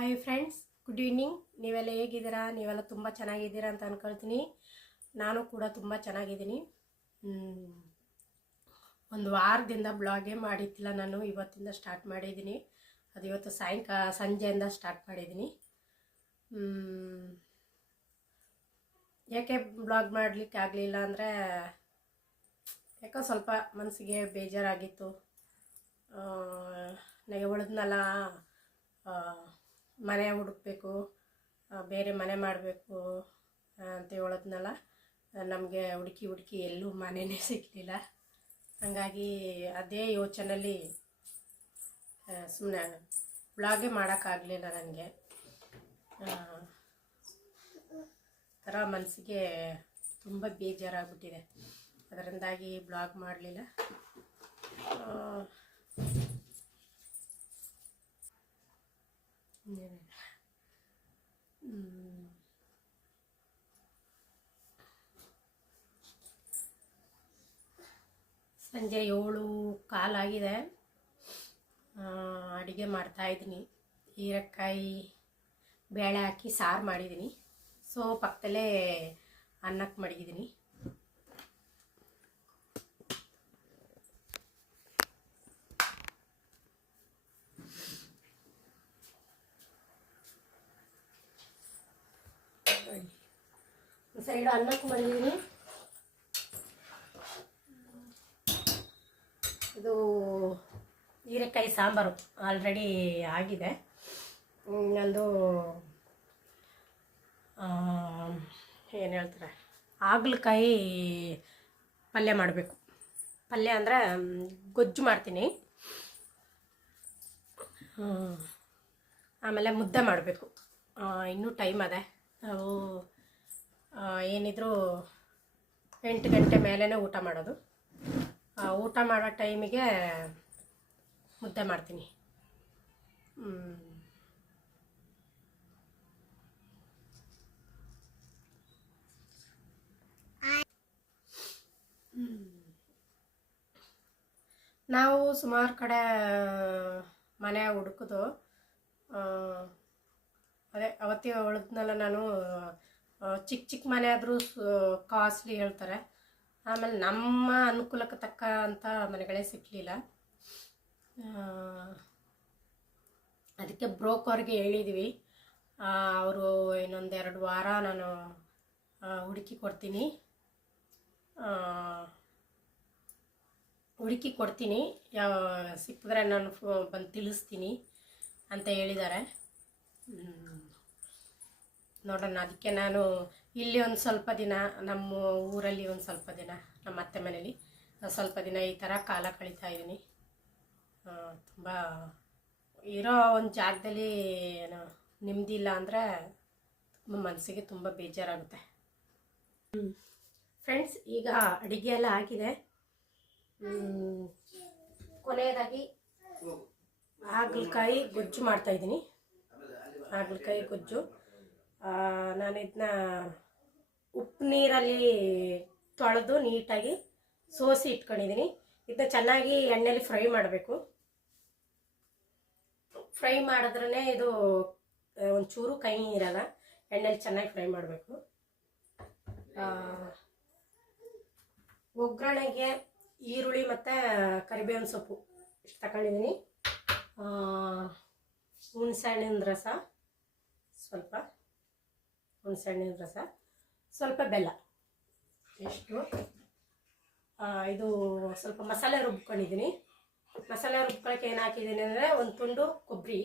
Hi friends good evening ನೀವೆಲ್ಲ ಹೇಗಿದ್ದೀರಾ? ನೀವೆಲ್ಲ ತುಂಬ ಚೆನ್ನಾಗಿದ್ದೀರಾ ಅಂತ ಅಂದ್ಕೊಳ್ತೀನಿ ನಾನು ಕೂಡ ತುಂಬ ಚೆನ್ನಾಗಿದ್ದೀನಿ. ಒಂದು ವಾರದಿಂದ ಬ್ಲಾಗೇ ಮಾಡಿದ್ದಿಲ್ಲ ನಾನು. ಇವತ್ತಿಂದ ಸ್ಟಾರ್ಟ್ ಮಾಡಿದ್ದೀನಿ. ಅದು ಇವತ್ತು ಸಾಯಂಕಾಲ ಸಂಜೆಯಿಂದ ಸ್ಟಾರ್ಟ್ ಮಾಡಿದ್ದೀನಿ. ಯಾಕೆ ಬ್ಲಾಗ್ ಮಾಡಲಿಕ್ಕೆ ಆಗಲಿಲ್ಲ ಅಂದರೆ, ಯಾಕೋ ಸ್ವಲ್ಪ ಮನಸ್ಸಿಗೆ ಬೇಜಾರಾಗಿತ್ತು. ನನಗೆ ಉಳಿದ್ನಲ್ಲ ಮನೆ ಹುಡುಕ್ಬೇಕು ಬೇರೆ ಮನೆ ಮಾಡಬೇಕು ಅಂತ ಹೇಳೋದ್ನಲ್ಲ, ನಮಗೆ ಹುಡುಕಿ ಹುಡುಕಿ ಎಲ್ಲೂ ಮನೆಯೇ ಸಿಕ್ಕಲಿಲ್ಲ ಹಾಗಾಗಿ ಅದೇ ಯೋಚನೆಯಲ್ಲಿ ಸುಮ್ಮನೆ ಬ್ಲಾಗೇ ಮಾಡೋಕ್ಕಾಗಲಿಲ್ಲ ನನಗೆ. ಥರ ಮನಸ್ಸಿಗೆ ತುಂಬ ಬೇಜಾರಾಗ್ಬಿಟ್ಟಿದೆ. ಅದರಿಂದಾಗಿ ಬ್ಲಾಗ್ ಮಾಡಲಿಲ್ಲ. ಸಂಜೆ ಏಳು ಕಾಲಾಗಿದೆ ಅಡುಗೆ ಮಾಡ್ತಾಯಿದ್ದೀನಿ ಹೀರೆಕಾಯಿ ಬೇಳೆ ಹಾಕಿ ಸಾರು ಮಾಡಿದ್ದೀನಿ. ಸೊ ಪಕ್ಕದಲ್ಲೇ ಅನ್ನಕ್ಕೆ ಮಡಗಿದ್ದೀನಿ. ಸೈಡ್ ಅನ್ನಕ್ಕೆ ಬಂದಿದ್ದೀನಿ. ಇದು ಹೀರೆಕಾಯಿ ಸಾಂಬಾರು ಆಲ್ರೆಡಿ ಆಗಿದೆ. ಇನ್ನೊಂದು ನಂದು ಏನು ಹೇಳ್ತಾರೆ? ಹಾಗಲಕಾಯಿ ಪಲ್ಯ ಮಾಡಬೇಕು. ಪಲ್ಯ ಅಂದರೆ ಗೊಜ್ಜು ಮಾಡ್ತೀನಿ. ಆಮೇಲೆ ಮುದ್ದೆ ಮಾಡಬೇಕು. ಇನ್ನೂ ಟೈಮ್ ಅದೇ. ನಾವು ಏನಿದ್ರು ಎಂಟು ಗಂಟೆ ಮೇಲೇ ಊಟ ಮಾಡೋದು. ಊಟ ಮಾಡೋ ಟೈಮಿಗೆ ಮುದ್ದೆ ಮಾಡ್ತೀನಿ. ನಾವು ಸುಮಾರು ಕಡೆ, ಮನೆ ಹುಡುಕಿದು. ಅದೇ ಅವತ್ತೇ ಉಳಿದ್ನಲ್ಲ ನಾನು ಚಿಕ್ಕ ಚಿಕ್ಕ ಮನೆ ಆದರೂ ಕಾಸ್ಟ್ಲಿ ಹೇಳ್ತಾರೆ. ಆಮೇಲೆ ನಮ್ಮ ಅನುಕೂಲಕ್ಕೆ ತಕ್ಕ ಅಂತ ಮನೆಗಳೇ ಸಿಕ್ಕಲಿಲ್ಲ ಅದಕ್ಕೆ ಬ್ರೋಕರ್ಗೆ ಹೇಳಿದ್ವಿ. ಅವರು ಇನ್ನೊಂದು ಎರಡು ವಾರ ನಾನು ಹುಡುಕಿ ಕೊಡ್ತೀನಿ. ಹುಡುಕಿ ಕೊಡ್ತೀನಿ. ಯಾವ ಸಿಕ್ಕಿದ್ರೆ ನಾನು ಬಂದು ತಿಳಿಸ್ತೀನಿ ಅಂತ ಹೇಳಿದ್ದಾರೆ. ನೋಡೋಣ, ಅದಕ್ಕೆ ನಾನು ಇಲ್ಲಿ ಒಂದು ಸ್ವಲ್ಪ ದಿನ, ನಮ್ಮ ಊರಲ್ಲಿ ಒಂದು ಸ್ವಲ್ಪ ದಿನ, ನಮ್ಮ ಅತ್ತೆ ಮನೇಲಿ ಸ್ವಲ್ಪ ದಿನ ಈ ಥರ ಕಾಲ ಕಳೀತಾ ಇದ್ದೀನಿ. ತುಂಬ ಇರೋ ಒಂದು ಜಾಗದಲ್ಲಿ ನೆಮ್ಮದಿ ಇಲ್ಲ ಅಂದರೆ ನಮ್ಮ ಮನಸ್ಸಿಗೆ ತುಂಬ ಬೇಜಾರಾಗುತ್ತೆ. ಫ್ರೆಂಡ್ಸ್ ಈಗ ಅಡುಗೆ ಎಲ್ಲ ಆಗಿದೆ. ಕೊನೆಯದಾಗಿ ಹಾಗಲಕಾಯಿ ಗೊಜ್ಜು ಮಾಡ್ತಾಯಿದ್ದೀನಿ ಹಾಗಲಕಾಯಿ ಗೊಜ್ಜು. ನಾನು ಇದನ್ನ ಉಪ್ಪು ನೀರಲ್ಲಿ ತೊಳೆದು ನೀಟಾಗಿ ಸೋಸಿ ಇಟ್ಕೊಂಡಿದ್ದೀನಿ ಇದನ್ನ ಚೆನ್ನಾಗಿ ಎಣ್ಣೆಲಿ ಫ್ರೈ ಮಾಡಬೇಕು. ಫ್ರೈ ಮಾಡಿದ್ರೇ ಇದು ಒಂಚೂರು ಕೈ ಇರಲ್ಲ ಎಣ್ಣೆಲಿ ಚೆನ್ನಾಗಿ ಫ್ರೈ ಮಾಡಬೇಕು. ಒಗ್ಗರಣೆಗೆ ಈರುಳ್ಳಿ ಮತ್ತು ಕರಿಬೇವಿನ ಸೊಪ್ಪು ಇಷ್ಟು ತಗೊಂಡಿದ್ದೀನಿ ಹುಣಸೆಹಣ್ಣಿನ ರಸ ಸ್ವಲ್ಪ. ಹುಣಸೆಹಣ್ಣಿನ ರಸ ಸ್ವಲ್ಪ ಬೆಲ್ಲ. ಎಷ್ಟು? ಇದು ಸ್ವಲ್ಪ ಮಸಾಲೆ ರುಬ್ಕೊಂಡಿದ್ದೀನಿ. ಮಸಾಲೆ ರುಬ್ಕೊಳಕ್ಕೆ ಏನು ಹಾಕಿದ್ದೀನಿ ಅಂದರೆ ಒಂದು ತುಂಡು ಕೊಬ್ಬರಿ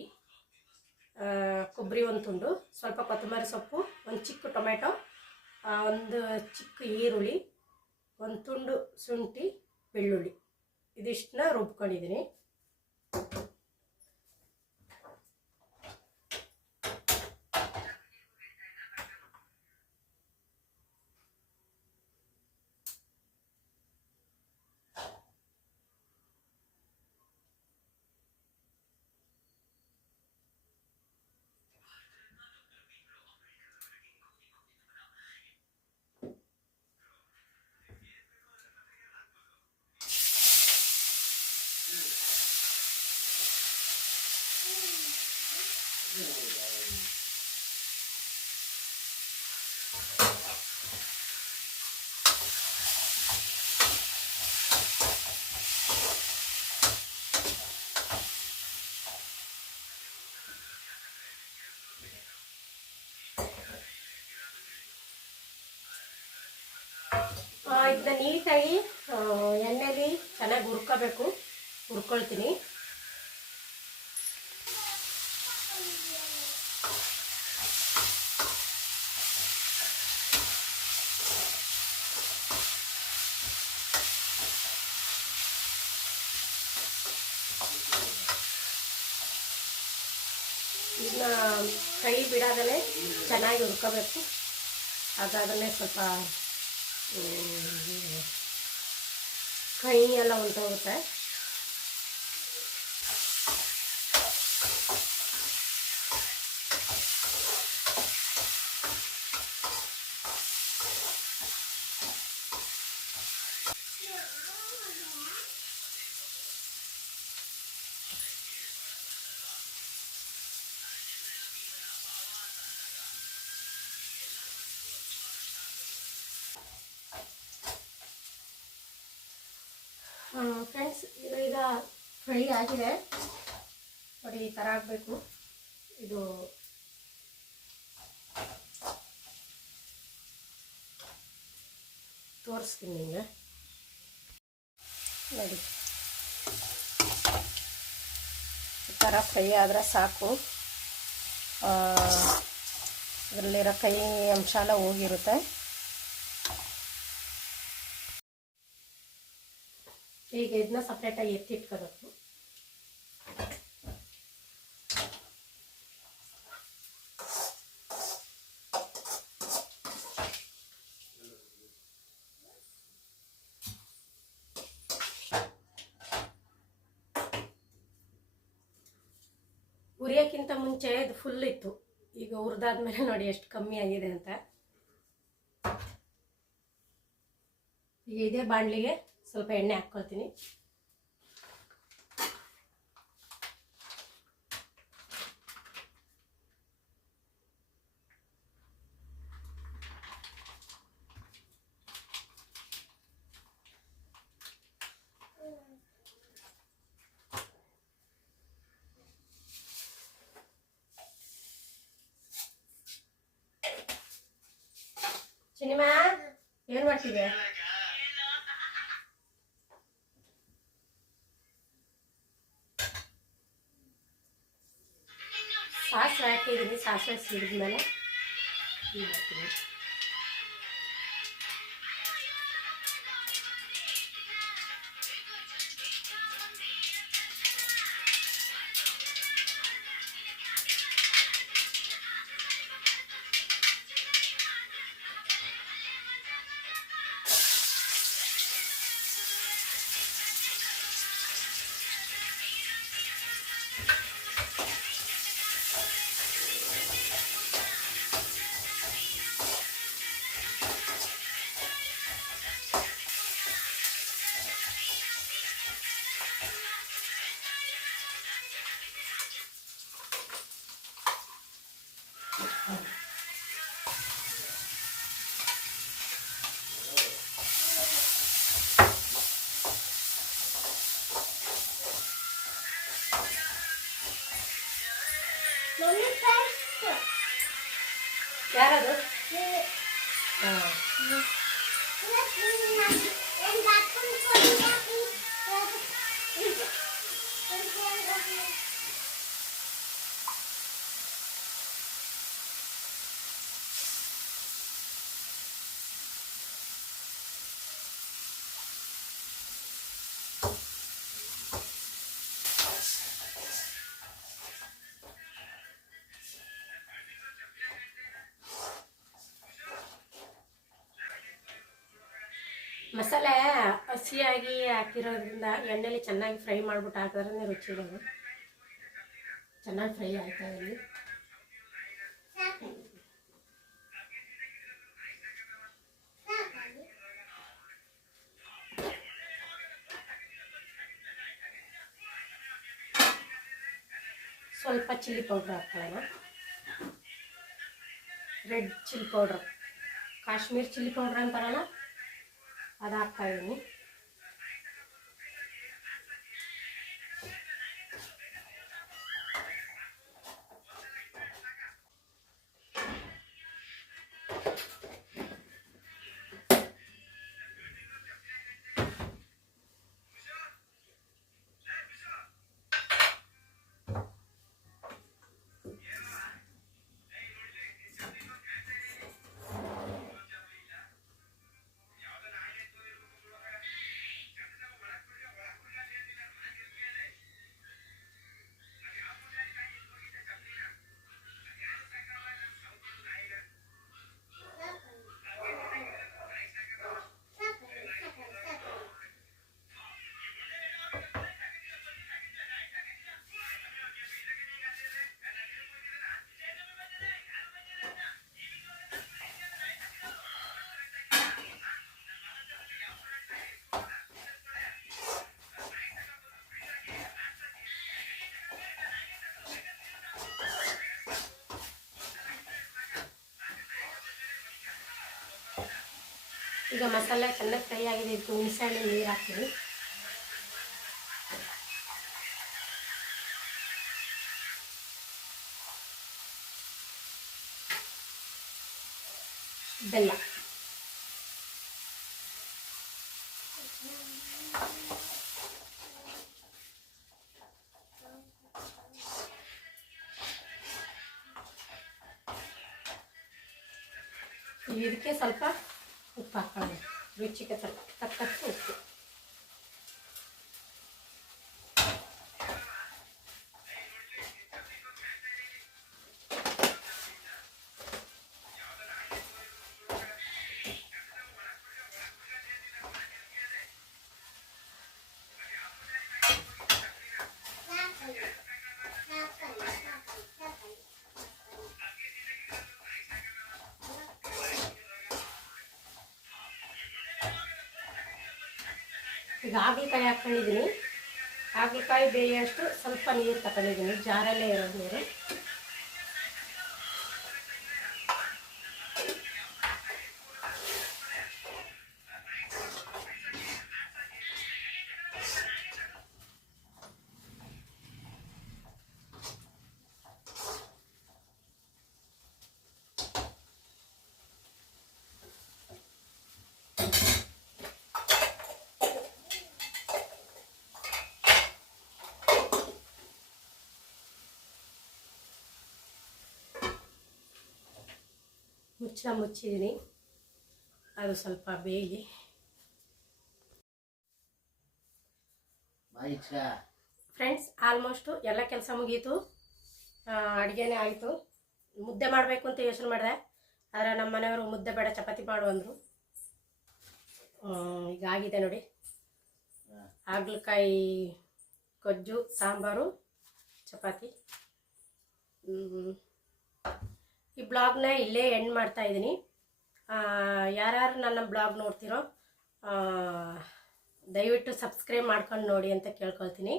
ಕೊಬ್ಬರಿ ಒಂದು ತುಂಡು, ಸ್ವಲ್ಪ ಕೊತ್ತಂಬರಿ ಸೊಪ್ಪು, ಒಂದು ಚಿಕ್ಕ ಟೊಮೆಟೊ ಒಂದು ಚಿಕ್ಕ ಈರುಳ್ಳಿ, ಒಂದು ತುಂಡು ಶುಂಠಿ, ಬೆಳ್ಳುಳ್ಳಿ. ಇದಿಷ್ಟನ್ನ ರುಬ್ಕೊಂಡಿದ್ದೀನಿ. ನೀಟಾಗಿ ಎಣ್ಣೆಲಿ ಚೆನ್ನಾಗಿ ಹುರ್ಕೋಬೇಕು. ಹುರ್ಕೊಳ್ತೀನಿ. ಇದನ್ನ ಕೈ ಬಿಡೋದಲ್ಲೇ ಚೆನ್ನಾಗಿ ಹುರ್ಕೋಬೇಕು. ಅದಾದಲೇ ಸ್ವಲ್ಪ ಕೈ ಎಲ್ಲ ಹೊಂಟೋಗುತ್ತೆ ಫ್ರೆಂಡ್ಸ್ ಇದು ಈಗ ಫ್ರೈ ಆಗಿದೆ ನೋಡಿ, ಈ ಥರ ಆಗಬೇಕು. ಇದು ತೋರಿಸ್ತೀನಿ ನಿಮಗೆ. ನೋಡಿ. ಈ ಥರ ಫ್ರೈ ಆದರೆ ಸಾಕು. ಇದರಲ್ಲಿರೋ ಕೈ ಅಂಶ ಎಲ್ಲ ಹೋಗಿರುತ್ತೆ. ಈಗ ಇದನ್ನ ಸಪ್ರೇಟಾಗಿ ಎತ್ತಿಟ್ಕೋಬೇಕು ಹುರಿದಾದ್ಮೇಲೆ ನೋಡಿ ಎಷ್ಟು ಕಮ್ಮಿ ಆಗಿದೆ ಅಂತ. ಈಗ ಇದೇ ಬಾಣಲಿಗೆ ಸ್ವಲ್ಪ ಎಣ್ಣೆ ಹಾಕ್ಕೊಳ್ತೀನಿ. ಏನ್ ಮಾಡ್ತಿದ್ಯಾ ಸಾಸಿವೆ ಹಾಕಿದ್ದೀನಿ ಸಾಸಿವೆ ಸಿಡಿದ್ಮೇಲೆ ಇದು ಯಾರದು? ಮಸಾಲೆ ಹಸಿಯಾಗಿ ಹಾಕಿರೋದ್ರಿಂದ ಎಣ್ಣೆಲಿ ಚೆನ್ನಾಗಿ ಫ್ರೈ ಮಾಡಿಬಿಟ್ಟು ಹಾಕಿದ್ರೆ ರುಚಿ ಇರೋದು. ಚೆನ್ನಾಗಿ ಫ್ರೈ ಆಯ್ತಾ ಇಲ್ಲಿ? ಸ್ವಲ್ಪ ಚಿಲ್ಲಿ ಪೌಡ್ರ್ ಹಾಕ್ಕೊಳ್ಳೋಣ. Red chilli powder. Kashmir chilli powder ಅಂತ ಅದು ಹಾಕ್ತಾ ಇದ್ದೀನಿ ಈಗ ಮಸಾಲೆ ಚೆನ್ನಾಗಿ ಫ್ರೈ ಆಗಿದೆ ಇದಕ್ಕೆ ಹುಣಸೆಹಣ್ಣು ನೀರು ಹಾಕ್ತೀನಿ. ಬೆಲ್ಲ. ಇದಕ್ಕೆ ಸ್ವಲ್ಪ ರುಚಿಗೆ ತಕ್ಕ ತಕ್ಕಷ್ಟು ಉಪ್ಪು ಹಾಗಲಕಾಯಿ ಹಾಕ್ಕೊಂಡಿದ್ದೀನಿ ಹಾಗಲಕಾಯಿ ಬೇಯೋಷ್ಟು ಸ್ವಲ್ಪ ನೀರು ತಗೊಂಡಿದ್ದೀನಿ ಜಾರಲ್ಲೇ ಇರೋದು ನೀರು. ಮುಚ್ಚಳ ಮುಚ್ಚಿದ್ದೀನಿ ಅದು ಸ್ವಲ್ಪ ಬೇಯಲಿ. ಬಾಯಿ ಫ್ರೆಂಡ್ಸ್ ಆಲ್ಮೋಸ್ಟು ಎಲ್ಲ ಕೆಲಸ ಮುಗೀತು. ಅಡುಗೆನೇ ಆಯಿತು. ಮುದ್ದೆ ಮಾಡಬೇಕು ಅಂತ ಯೋಚನೆ ಮಾಡಿದೆ. ಆದರೆ ನಮ್ಮ ಮನೆಯವರು ಮುದ್ದೆ ಬೇಡ ಚಪಾತಿ ಮಾಡು ಅಂದರು. ಈಗ ಆಗಿದೆ ನೋಡಿ. ಹಾಗಲಕಾಯಿ ಗೊಜ್ಜು ಸಾಂಬಾರು ಚಪಾತಿ. ಈ ಬ್ಲಾಗ್ನ ಇಲ್ಲೇ ಎಂಡ್ ಮಾಡ್ತಾ ಇದ್ದೀನಿ. ಯಾರ್ಯಾರು ನನ್ನ ಬ್ಲಾಗ್ ನೋಡ್ತೀರೋ ದಯವಿಟ್ಟು ಸಬ್ಸ್ಕ್ರೈಬ್ ಮಾಡ್ಕೊಂಡು ನೋಡಿ ಅಂತ ಕೇಳ್ಕೊಳ್ತೀನಿ.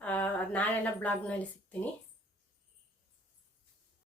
ಆ, ನಾಳೆನ ಬ್ಲಾಗ್ನಲ್ಲಿ ಸಿಗ್ತೀನಿ.